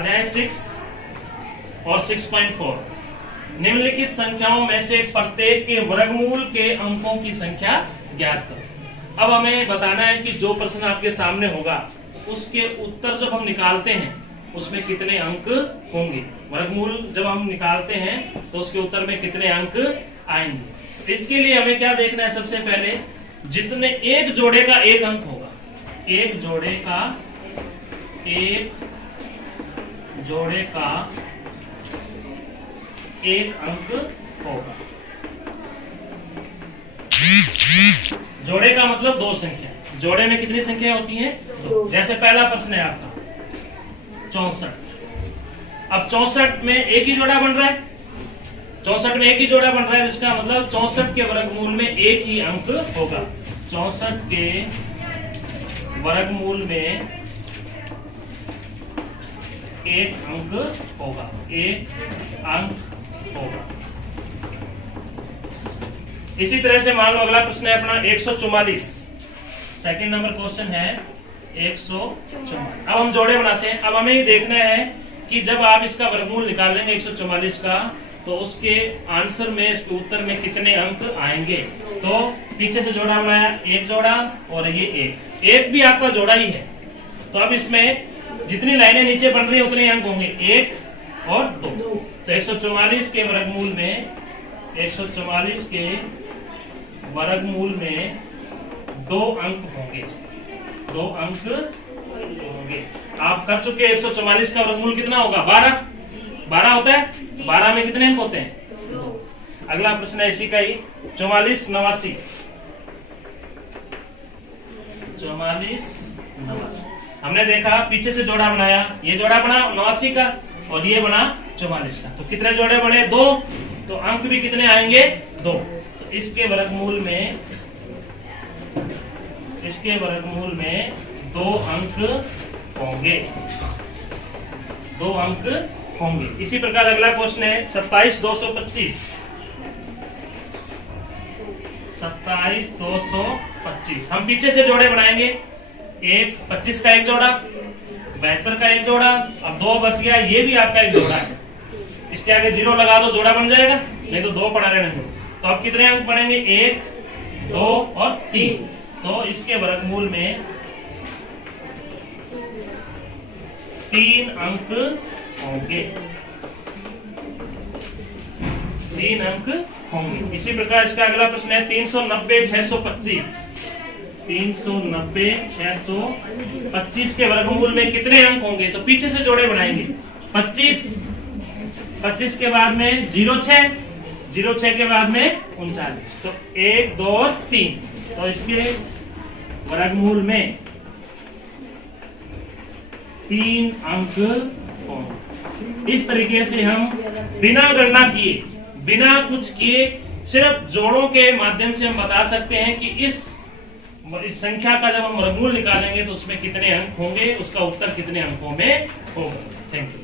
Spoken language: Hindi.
अध्याय 6 और 6.4 निम्नलिखित संख्याओं में से प्रत्येक के वर्गमूल के अंकों की संख्या ज्ञात करो। अब हमें बताना है कि जो प्रश्न आपके सामने होगा उसके उत्तर जब हम निकालते हैं उसमें कितने अंक होंगे। वर्गमूल जब हम निकालते हैं तो उसके उत्तर में कितने अंक आएंगे। इसके लिए हमें क्या देखना है, सबसे पहले जितने एक जोड़े का एक अंक होगा, एक जोड़े का एक अंक होगा। जोड़े का मतलब दो संख्या। जोड़े में कितनी संख्या होती है? दो। जैसे पहला प्रश्न है आपका 64। अब 64 में एक ही जोड़ा बन रहा है, 64 में एक ही जोड़ा बन रहा है, इसका मतलब 64 के वर्गमूल में एक ही अंक होगा। 64 के वर्गमूल में एक अंक होगा, एक अंक होगा। इसी तरह से मान लो अगला प्रश्न है अपना 144। सेकंड नंबर क्वेश्चन है 144। अब हम जोड़े बनाते हैं। अब हमें ये देखना है कि जब आप इसका वर्गमूल निकालेंगे 144 का, तो उसके आंसर में, इसके उत्तर में कितने अंक आएंगे। तो पीछे से जोड़ा बनाया, एक जोड़ा और ये एक भी आपका जोड़ा ही है। तो अब इसमें जितनी लाइनें नीचे बन रही है उतने अंक होंगे, एक और दो। तो 144 के वर्गमूल में, 144 के वर्गमूल में दो अंक होंगे, दो अंक होंगे। आप कर चुके 144 का वर्गमूल कितना होगा? 12 होता है। 12 में कितने अंक होते हैं? दो। अगला प्रश्न है इसी का ही 44 89। 44 89 हमने देखा, पीछे से जोड़ा बनाया, ये जोड़ा बना 89 का और ये बना 44 का। तो कितने जोड़े बने? दो। तो अंक भी कितने आएंगे? दो। तो इसके वर्गमूल में दो अंक होंगे, दो अंक होंगे। इसी प्रकार अगला क्वेश्चन है 27 225। 27 225 हम पीछे से जोड़े बनाएंगे। 25 का एक जोड़ा, 72 का एक जोड़ा, अब 2 बच गया, ये भी आपका एक जोड़ा है। इसके आगे 0 लगा दो, जोड़ा बन जाएगा, नहीं तो 2 पढ़ा रहने दो। तो अब कितने अंक पड़ेंगे? 1 2 और 3। तो इसके वर्गमूल में 3 अंक होंगे, 3 अंक होंगे। इसी प्रकार इसका अगला प्रश्न है 390 625। 390 625 के वर्गमूल में कितने अंक होंगे। तो पीछे से जोड़े बनाएंगे। 25 के बाद में 06, 06 के बाद में 39। तो 1 2 और 3। तो इसके वर्गमूल में 3 अंक होंगे। इस तरीके से हम बिना गणना किए, बिना कुछ किए, सिर्फ जोड़ों के माध्यम से हम बता सकते हैं कि इस संख्या का जब हम वर्गमूल निकालेंगे तो उसमें कितने अंक होंगे, उसका उत्तर कितने अंकों में होगा। Thank you.